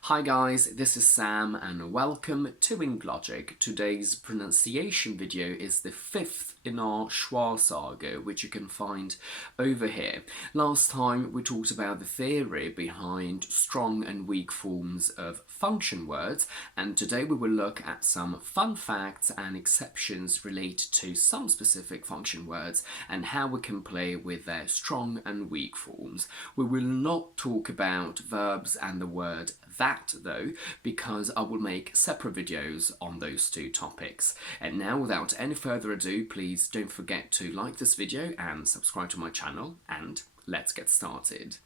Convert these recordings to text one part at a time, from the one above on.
Hi guys, this is Sam and welcome to InkLogic. Today's pronunciation video is the fifth in our schwa saga, which you can find over here. Last time we talked about the theory behind strong and weak forms of function words, and today we will look at some fun facts and exceptions related to some specific function words and how we can play with their strong and weak forms. We will not talk about verbs and the word that though, because I will make separate videos on those two topics. And now, without any further ado, please don't forget to like this video and subscribe to my channel, and let's get started.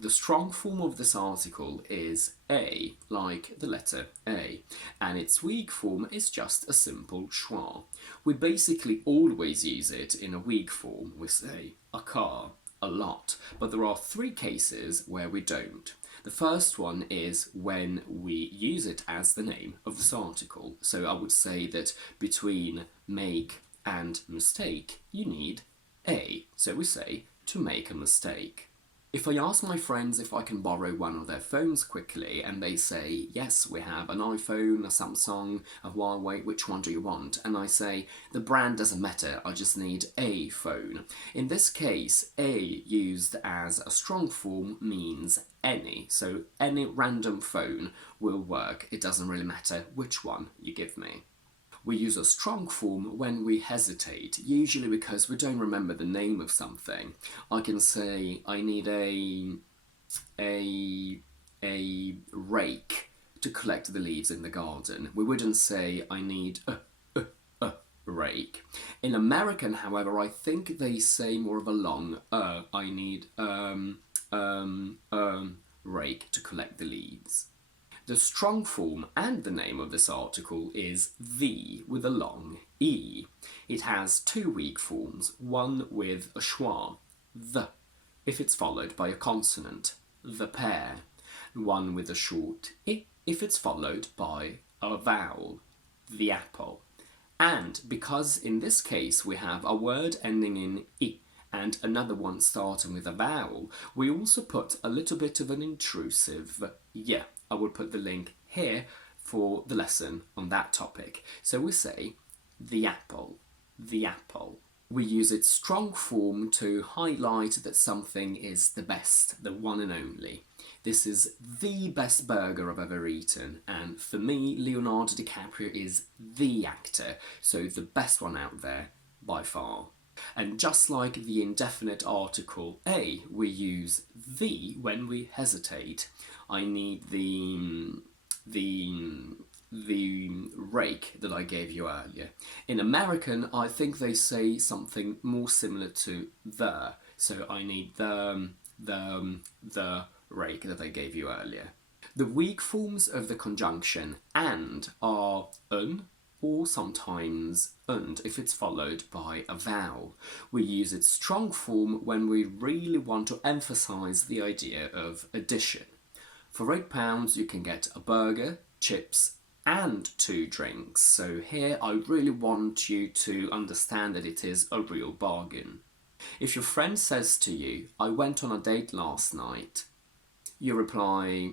The strong form of this article is A, like the letter A, and its weak form is just a simple schwa. We basically always use it in a weak form. We say a car, a lot, but there are three cases where we don't. The first one is when we use it as the name of this article. So I would say that between make and mistake, you need a. So we say to make a mistake. If I ask my friends if I can borrow one of their phones quickly and they say, yes, we have an iPhone, a Samsung, a Huawei, which one do you want? And I say, the brand doesn't matter, I just need a phone. In this case, a used as a strong form means any. So any random phone will work. It doesn't really matter which one you give me. We use a strong form when we hesitate, usually because we don't remember the name of something. I can say, I need a rake to collect the leaves in the garden. We wouldn't say, I need a rake. In American, however, I think they say more of a long I need rake to collect the leaves. The strong form and the name of this article is the with a long E. It has two weak forms, one with a schwa, the, if it's followed by a consonant, the pear, one with a short I if it's followed by a vowel, the apple. And because in this case we have a word ending in I and another one starting with a vowel, we also put a little bit of an intrusive yeah. I will put the link here for the lesson on that topic. So we say the apple, the apple. We use its strong form to highlight that something is the best, the one and only. This is the best burger I've ever eaten, and for me, Leonardo DiCaprio is the actor, so the best one out there by far. And just like the indefinite article a, we use the when we hesitate. I need the rake that I gave you earlier. In American, I think they say something more similar to the. So I need the rake that I gave you earlier. The weak forms of the conjunction and are un, or sometimes und if it's followed by a vowel. We use its strong form when we really want to emphasise the idea of addition. For £8 you can get a burger, chips and 2 drinks, so here I really want you to understand that it is a real bargain. If your friend says to you, I went on a date last night, you reply,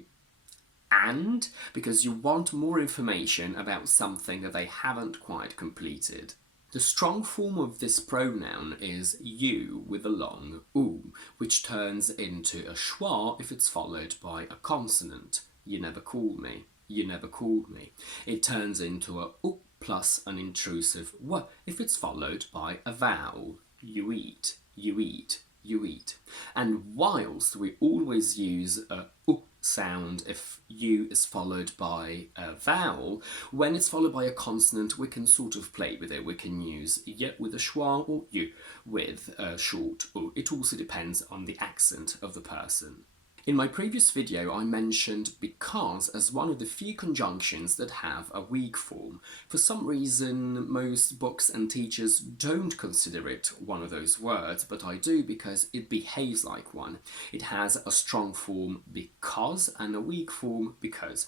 and, because you want more information about something that they haven't quite completed. The strong form of this pronoun is you with a long oo, which turns into a schwa if it's followed by a consonant. You never call me, you never called me. It turns into a oo plus an intrusive w if it's followed by a vowel. You eat, you eat, you eat. And whilst we always use a oo sound if you is followed by a vowel, when it's followed by a consonant we can sort of play with it. We can use y with a schwa or you with a short oo. It also depends on the accent of the person. In my previous video I mentioned because as one of the few conjunctions that have a weak form. For some reason most books and teachers don't consider it one of those words, but I do because it behaves like one. It has a strong form because and a weak form because.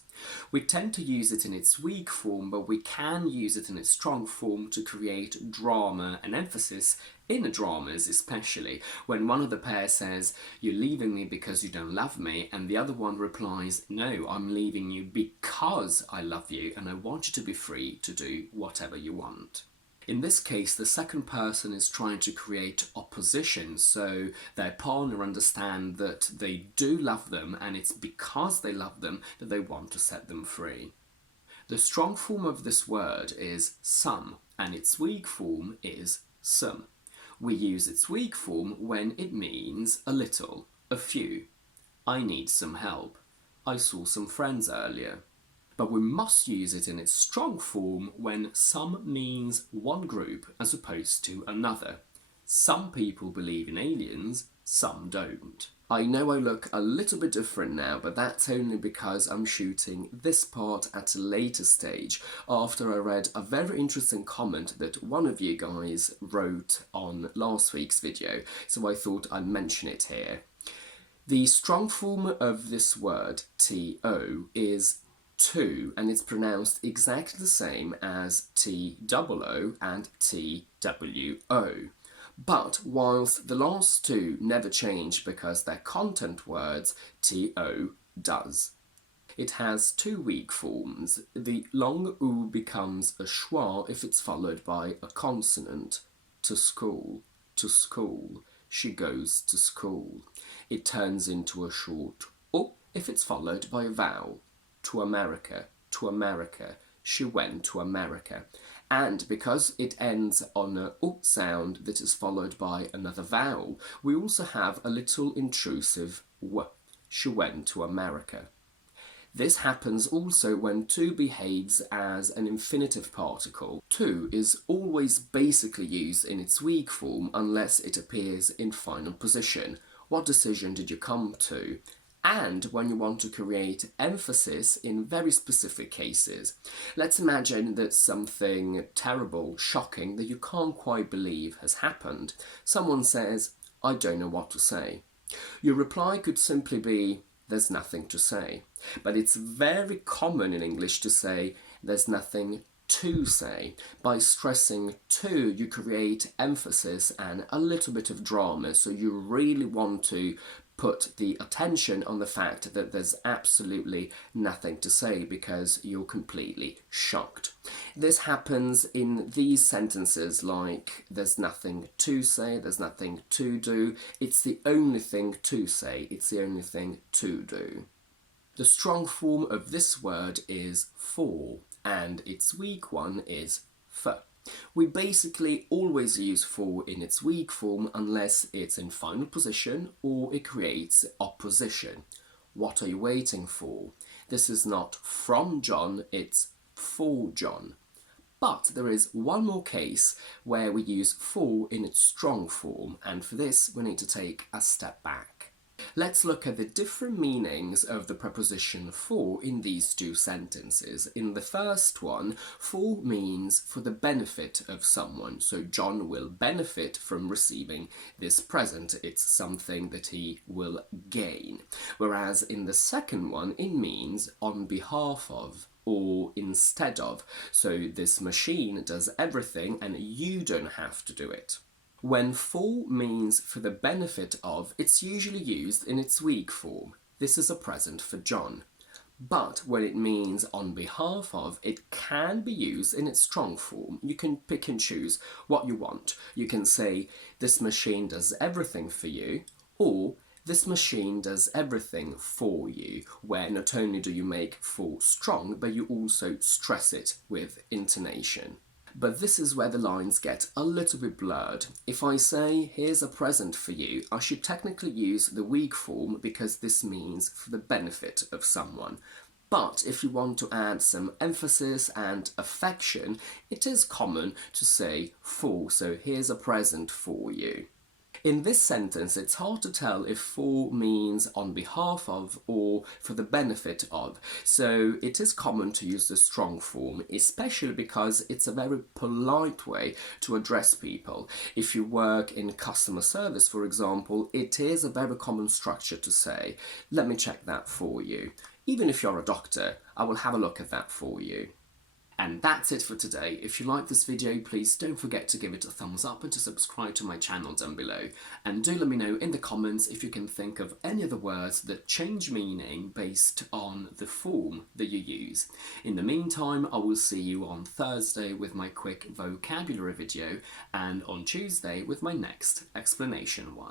We tend to use it in its weak form, but we can use it in its strong form to create drama and emphasis In dramas especially, when one of the pair says, "You're leaving me because you don't love me," and the other one replies, "No, I'm leaving you because I love you and I want you to be free to do whatever you want." In this case, the second person is trying to create opposition, so their partner understands that they do love them and it's because they love them that they want to set them free. The strong form of this word is some, and its weak form is some. We use its weak form when it means a little, a few. I need some help. I saw some friends earlier. But we must use it in its strong form when some means one group as opposed to another. Some people believe in aliens, some don't. I know I look a little bit different now, but that's only because I'm shooting this part at a later stage after I read a very interesting comment that one of you guys wrote on last week's video, so I thought I'd mention it here. The strong form of this word, to, is to, and it's pronounced exactly the same as TOO and TWO. But whilst the last two never change because they're content words, TO does. It has two weak forms. The long oo becomes a schwa if it's followed by a consonant. To school, she goes to school. It turns into a short o if it's followed by a vowel. To America, she went to America. And because it ends on a U sound that is followed by another vowel, we also have a little intrusive W. She went to America. This happens also when to behaves as an infinitive particle. To is always basically used in its weak form unless it appears in final position. What decision did you come to? And when you want to create emphasis in very specific cases. Let's imagine that something terrible, shocking, that you can't quite believe has happened. Someone says, "I don't know what to say." Your reply could simply be, "There's nothing to say." But it's very common in English to say, "There's nothing to say." By stressing to, you create emphasis and a little bit of drama, so you really want to put the attention on the fact that there's absolutely nothing to say because you're completely shocked. This happens in these sentences like, "There's nothing to say," "There's nothing to do." It's the only thing to say, it's the only thing to do. The strong form of this word is for, and its weak one is f. We basically always use for in its weak form unless it's in final position or it creates opposition. What are you waiting for? This is not from John, it's for John. But there is one more case where we use for in its strong form, and for this we need to take a step back. Let's look at the different meanings of the preposition for in these two sentences. In the first one, for means for the benefit of someone. So John will benefit from receiving this present. It's something that he will gain. Whereas in the second one, it means on behalf of or instead of. So this machine does everything and you don't have to do it. When for means for the benefit of, it's usually used in its weak form. This is a present for John. But when it means on behalf of, it can be used in its strong form. You can pick and choose what you want. You can say, "This machine does everything for you," or "This machine does everything for you," where not only do you make for strong, but you also stress it with intonation. But this is where the lines get a little bit blurred. If I say, "Here's a present for you," I should technically use the weak form because this means for the benefit of someone. But if you want to add some emphasis and affection, it is common to say for, so "Here's a present for you." In this sentence, it's hard to tell if for means on behalf of or for the benefit of, so it is common to use the strong form, especially because it's a very polite way to address people. If you work in customer service, for example, it is a very common structure to say, "Let me check that for you." Even if you're a doctor, I will have a look at that for you. And that's it for today. If you like this video, please don't forget to give it a thumbs up and to subscribe to my channel down below. And do let me know in the comments if you can think of any other words that change meaning based on the form that you use. In the meantime, I will see you on Thursday with my quick vocabulary video and on Tuesday with my next explanation one.